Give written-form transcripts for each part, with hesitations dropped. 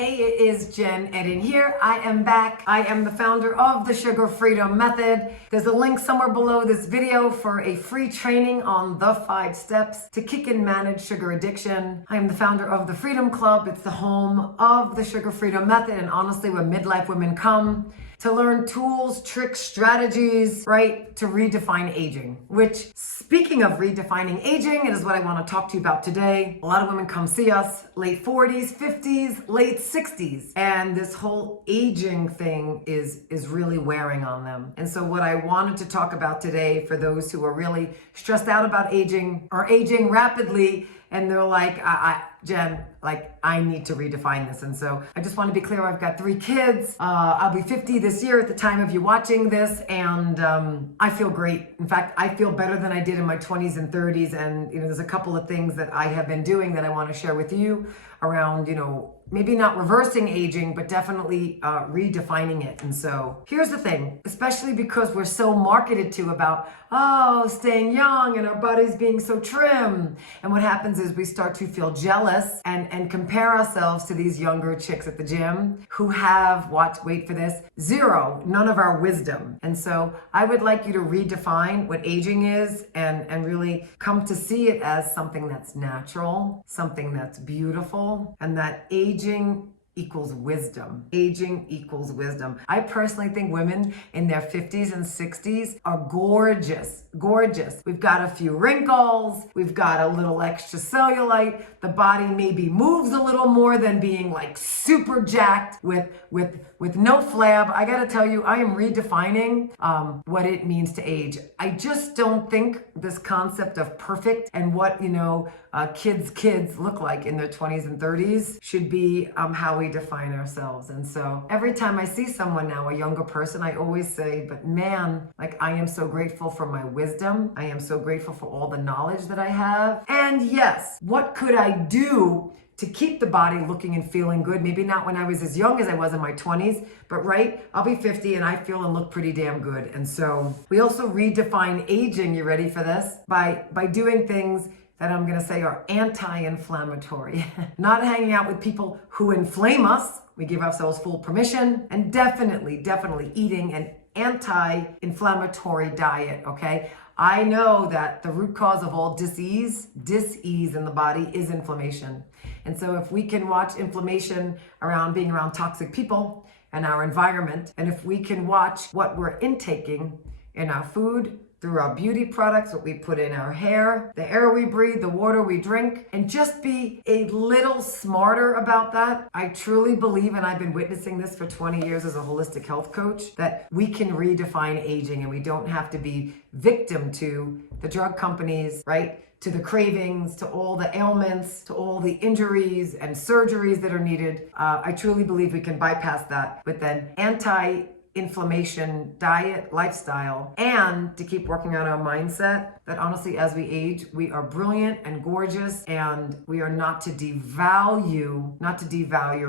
Hey, it is Jen Eden here. I am back. I am the founder of the Sugar Freedom Method. There's a link somewhere below this video for a free training on the 5 steps to kick and manage sugar addiction. I am the founder of the Freedom Club. It's the home of the Sugar Freedom Method, and honestly, where midlife women come to learn tools, tricks, strategies, right, to redefine aging. Which, speaking of redefining aging, it is what I want to talk to you about today. A lot of women come see us, late 40s, 50s, late 60s, and this whole aging thing is really wearing on them. And so what I wanted to talk about today, for those who are really stressed out about aging or aging rapidly, and they're like, Jen, I need to redefine this. And so I just want to be clear, I've got 3 kids. I'll be 50 this year at the time of you watching this. And I feel great. In fact, I feel better than I did in my 20s and 30s. And, there's a couple of things that I have been doing that I want to share with you around, maybe not reversing aging, but definitely redefining it. And so here's the thing, especially because we're so marketed to about, staying young and our bodies being so trim. And what happens is we start to feel jealous and compare ourselves to these younger chicks at the gym who have, wait for this, none of our wisdom. And so I would like you to redefine what aging is and really come to see it as something that's natural, something that's beautiful, and that aging equals wisdom. Aging equals wisdom. I personally think women in their 50s and 60s are gorgeous. Gorgeous. We've got a few wrinkles. We've got a little extra cellulite. The body maybe moves a little more than being super jacked with no flab. I gotta tell you, I am redefining what it means to age. I just don't think this concept of perfect and what kids look like in their 20s and 30s should be how we define ourselves. And so every time I see someone now, a younger person, I always say, but man, I am so grateful for my wisdom. I am so grateful for all the knowledge that I have. And yes, what could I do to keep the body looking and feeling good? Maybe not when I was as young as I was in my 20s, but I'll be 50 and I feel and look pretty damn good. And so we also redefine aging, you ready for this? By doing things that I'm gonna say are anti-inflammatory. Not hanging out with people who inflame us. We give ourselves full permission, and definitely eating an anti-inflammatory diet, okay? I know that the root cause of all disease in the body is inflammation. And so if we can watch inflammation around being around toxic people and our environment, and if we can watch what we're intaking in our food, through our beauty products, what we put in our hair, the air we breathe, the water we drink, and just be a little smarter about that. I truly believe, and I've been witnessing this for 20 years as a holistic health coach, that we can redefine aging and we don't have to be victim to the drug companies, right? To the cravings, to all the ailments, to all the injuries and surgeries that are needed. I truly believe we can bypass that with an anti-inflammation diet, lifestyle, and to keep working on our mindset that honestly, as we age, we are brilliant and gorgeous, and we are not to devalue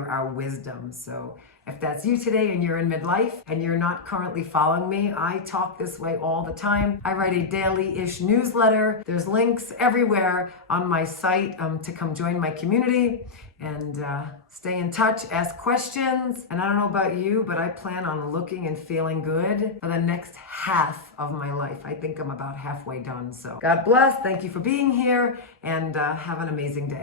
our wisdom. So if that's you today and you're in midlife and you're not currently following me, I talk this way all the time. I write a daily-ish newsletter. There's links everywhere on my site to come join my community and stay in touch, ask questions. And I don't know about you, but I plan on looking and feeling good for the next half of my life. I think I'm about halfway done. So God bless. Thank you for being here, and have an amazing day.